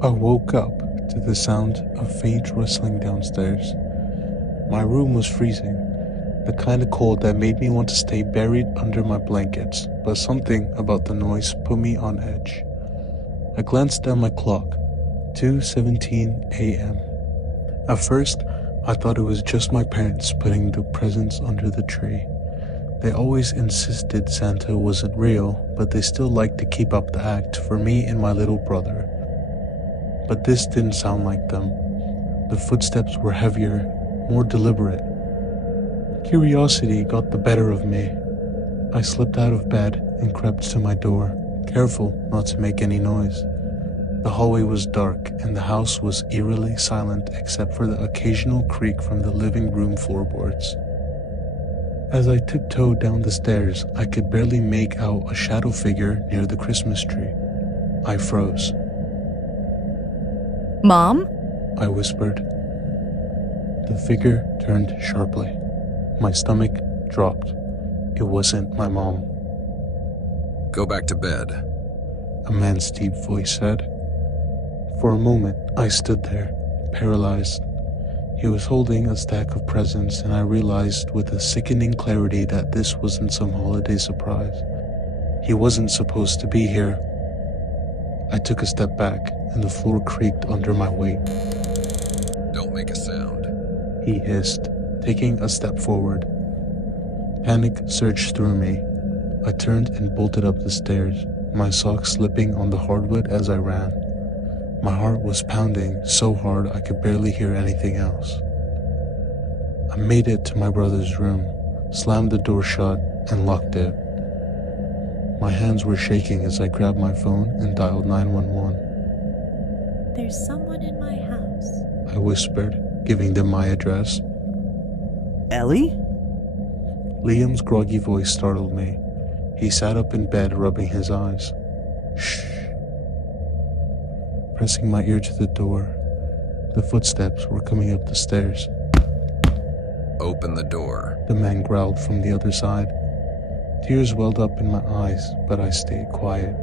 I woke up to the sound of faint rustling downstairs. My room was freezing, the kind of cold that made me want to stay buried under my blankets, but something about the noise put me on edge. I glanced at my clock, 2:17 a.m. At first, I thought it was just my parents putting the presents under the tree. They always insisted Santa wasn't real, but they still liked to keep up the act for me and my little brother. But this didn't sound like them. The footsteps were heavier, more deliberate. Curiosity got the better of me. I slipped out of bed and crept to my door, careful not to make any noise. The hallway was dark and the house was eerily silent except for the occasional creak from the living room floorboards. As I tiptoed down the stairs, I could barely make out a shadow figure near the Christmas tree. I froze. Mom? I whispered. The figure turned sharply. My stomach dropped. It wasn't my mom. Go back to bed. A man's deep voice said. For a moment, I stood there, paralyzed. He was holding a stack of presents, and I realized with a sickening clarity that this wasn't some holiday surprise. He wasn't supposed to be here. I took a step back, and the floor creaked under my weight. Don't make a sound. He hissed, taking a step forward. Panic surged through me. I turned and bolted up the stairs, my socks slipping on the hardwood as I ran. My heart was pounding so hard I could barely hear anything else. I made it to my brother's room, slammed the door shut, and locked it. My hands were shaking as I grabbed my phone and dialed 911. There's someone in my house. I whispered, giving them my address. Ellie? Liam's groggy voice startled me. He sat up in bed, rubbing his eyes. Shh. Pressing my ear to the door, the footsteps were coming up the stairs. Open the door. The man growled from the other side. Tears welled up in my eyes, but I stayed quiet.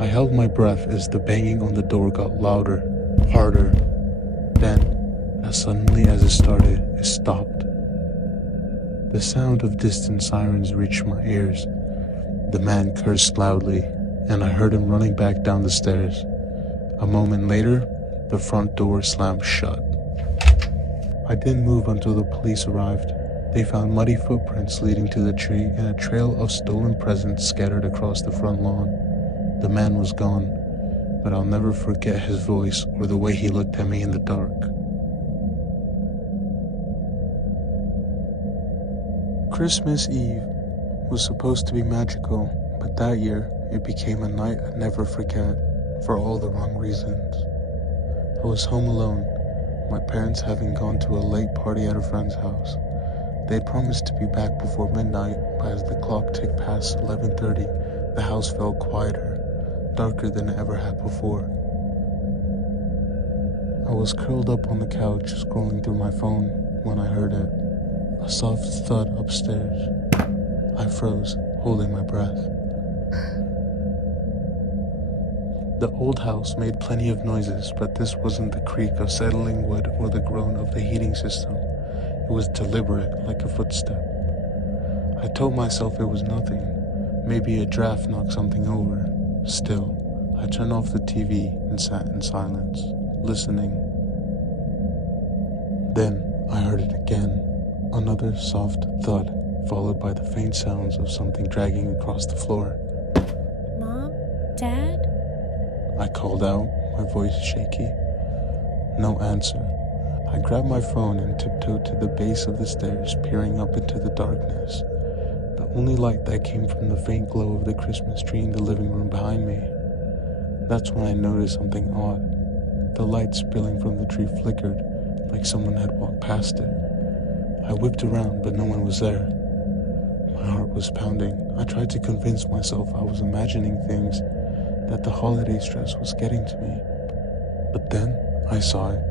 I held my breath as the banging on the door got louder, harder. Then, as suddenly as it started, it stopped. The sound of distant sirens reached my ears. The man cursed loudly, and I heard him running back down the stairs. A moment later, the front door slammed shut. I didn't move until the police arrived. They found muddy footprints leading to the tree and a trail of stolen presents scattered across the front lawn. The man was gone, but I'll never forget his voice or the way he looked at me in the dark. Christmas Eve was supposed to be magical, but that year it became a night I'd never forget. For all the wrong reasons. I was home alone, my parents having gone to a late party at a friend's house. They'd promised to be back before midnight, but as the clock ticked past 11:30, the house felt quieter, darker than it ever had before. I was curled up on the couch, scrolling through my phone, when I heard it. A soft thud upstairs. I froze, holding my breath. The old house made plenty of noises, but this wasn't the creak of settling wood or the groan of the heating system. It was deliberate, like a footstep. I told myself it was nothing. Maybe a draft knocked something over. Still, I turned off the TV and sat in silence, listening. Then I heard it again. Another soft thud, followed by the faint sounds of something dragging across the floor. Mom? Dad? I called out, my voice shaky. No answer. I grabbed my phone and tiptoed to the base of the stairs, peering up into the darkness. The only light that came from the faint glow of the Christmas tree in the living room behind me. That's when I noticed something odd. The light spilling from the tree flickered, like someone had walked past it. I whipped around, but no one was there. My heart was pounding. I tried to convince myself I was imagining things, that the holiday stress was getting to me. But then I saw it.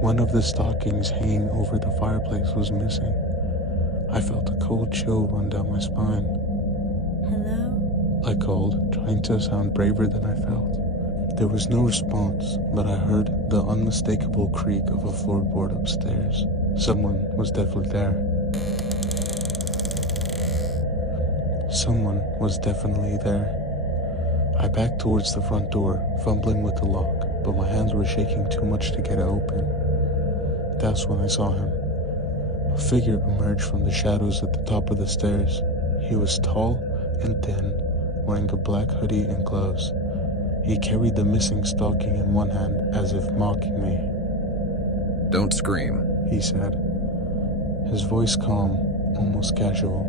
One of the stockings hanging over the fireplace was missing. I felt a cold chill run down my spine. Hello? I called, trying to sound braver than I felt. There was no response, but I heard the unmistakable creak of a floorboard upstairs. Someone was definitely there. Someone was definitely there. I backed towards the front door, fumbling with the lock, but my hands were shaking too much to get it open. That's when I saw him. A figure emerged from the shadows at the top of the stairs. He was tall and thin, wearing a black hoodie and gloves. He carried the missing stocking in one hand, as if mocking me. Don't scream. He said, his voice calm, almost casual.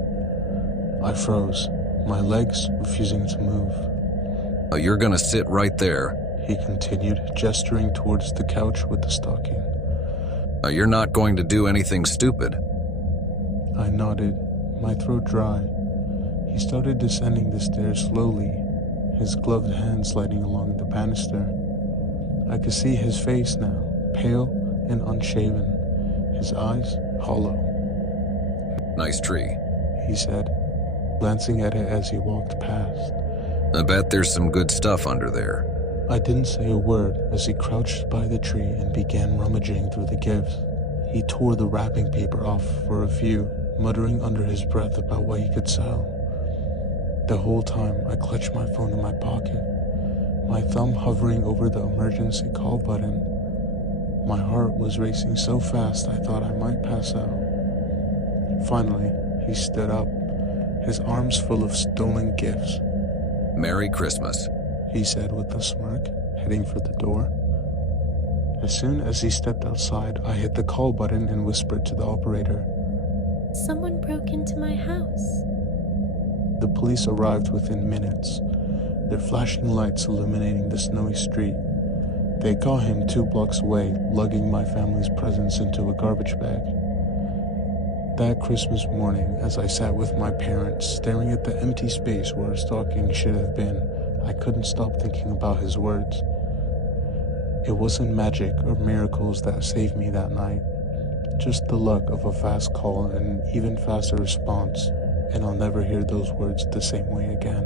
I froze, my legs refusing to move. Oh, you're gonna sit right there. He continued, gesturing towards the couch with the stocking. Oh, you're not going to do anything stupid. I nodded, my throat dry. He started descending the stairs slowly, his gloved hand sliding along the banister. I could see his face now, pale and unshaven, his eyes hollow. Nice tree. He said, glancing at it as he walked past. I bet there's some good stuff under there. I didn't say a word as he crouched by the tree and began rummaging through the gifts. He tore the wrapping paper off for a few, muttering under his breath about what he could sell. The whole time, I clutched my phone in my pocket, my thumb hovering over the emergency call button. My heart was racing so fast I thought I might pass out. Finally, he stood up, his arms full of stolen gifts. Merry Christmas, he said with a smirk, heading for the door. As soon as he stepped outside, I hit the call button and whispered to the operator. Someone broke into my house. The police arrived within minutes, their flashing lights illuminating the snowy street. They caught him 2 blocks away, lugging my family's presents into a garbage bag. That Christmas morning, as I sat with my parents, staring at the empty space where a stocking should have been, I couldn't stop thinking about his words. It wasn't magic or miracles that saved me that night, just the luck of a fast call and an even faster response, and I'll never hear those words the same way again.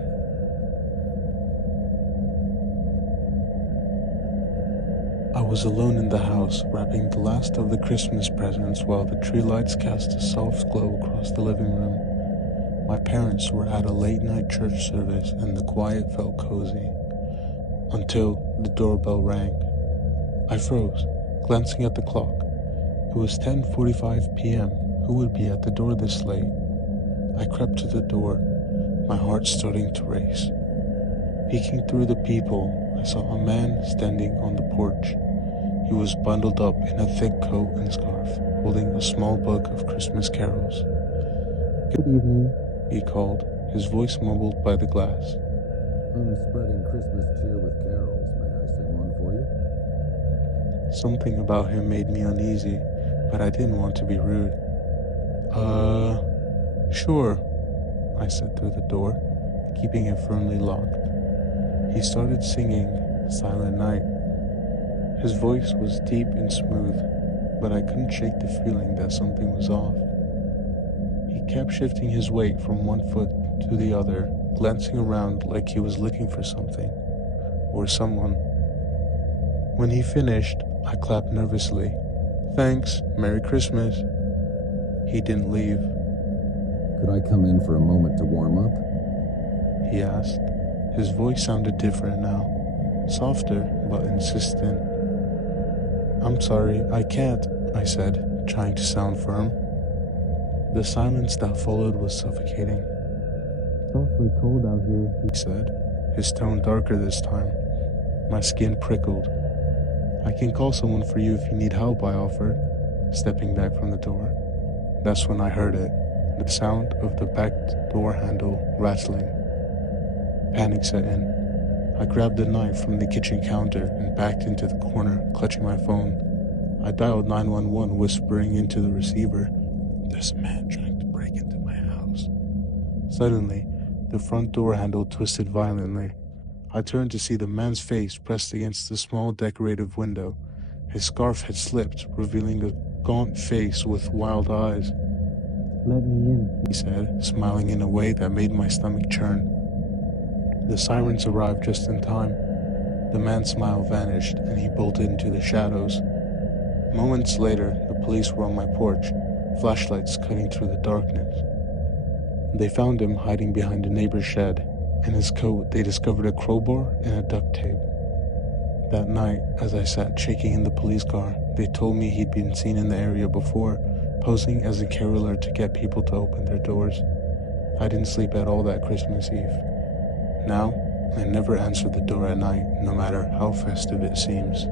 I was alone in the house, wrapping the last of the Christmas presents while the tree lights cast a soft glow across the living room. My parents were at a late-night church service and the quiet felt cozy. Until the doorbell rang. I froze, glancing at the clock. It was 10:45 p.m. Who would be at the door this late? I crept to the door, my heart starting to race. Peeking through the people, I saw a man standing on the porch. He was bundled up in a thick coat and scarf, holding a small book of Christmas carols. Good evening, he called, his voice mumbled by the glass. I'm spreading Christmas cheer with carols. May I sing one for you? Something about him made me uneasy, but I didn't want to be rude. Sure, I said through the door, keeping it firmly locked. He started singing Silent Night. His voice was deep and smooth, but I couldn't shake the feeling that something was off. He kept shifting his weight from one foot to the other, glancing around like he was looking for something, or someone. When he finished, I clapped nervously. Thanks, Merry Christmas. He didn't leave. Could I come in for a moment to warm up? He asked. His voice sounded different now, softer but insistent. I'm sorry, I can't, I said, trying to sound firm. The silence that followed was suffocating. It's awfully cold out here, he said, his tone darker this time. My skin prickled. I can call someone for you if you need help, I offered, stepping back from the door. That's when I heard it, the sound of the back door handle rattling. Panic set in. I grabbed a knife from the kitchen counter and backed into the corner, clutching my phone. I dialed 911, whispering into the receiver, "There's a man trying to break into my house." Suddenly, the front door handle twisted violently. I turned to see the man's face pressed against the small decorative window. His scarf had slipped, revealing a gaunt face with wild eyes. "Let me in," he said, smiling in a way that made my stomach churn. The sirens arrived just in time. The man's smile vanished and he bolted into the shadows. Moments later, the police were on my porch, flashlights cutting through the darkness. They found him hiding behind a neighbor's shed. In his coat, they discovered a crowbar and a duct tape. That night, as I sat shaking in the police car, they told me he'd been seen in the area before, posing as a caroler to get people to open their doors. I didn't sleep at all that Christmas Eve. Now, I never answer the door at night, no matter how festive it seems.